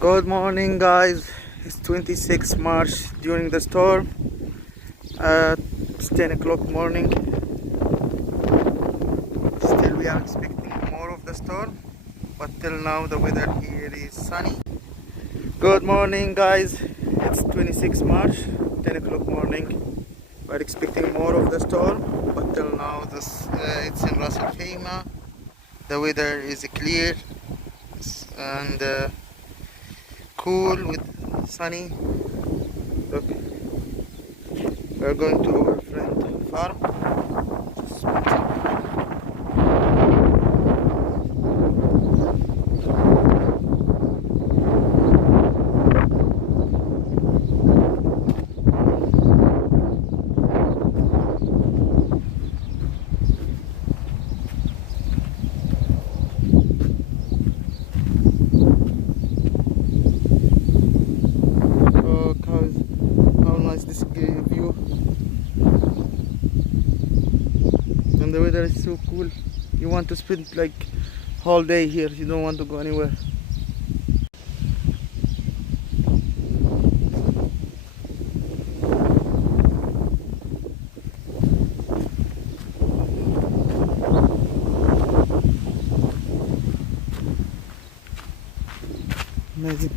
Good morning, guys. It's 26 March during the storm. It's 10 o'clock morning. Still, we are expecting more of the storm, but till now the weather here is sunny. Good morning, guys. It's 26 March, 10 o'clock morning. We are expecting more of the storm, but till now it's in Ras Al Khaimah. The weather is clear and cool with sunny. Look, we are going to our friend farm. Oh, how nice this view, and the weather is so cool. You want to spend like whole day here. You don't want to go anywhere. Amazing.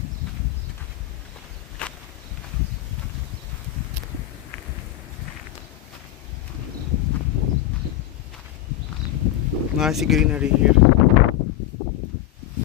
Nice greenery here.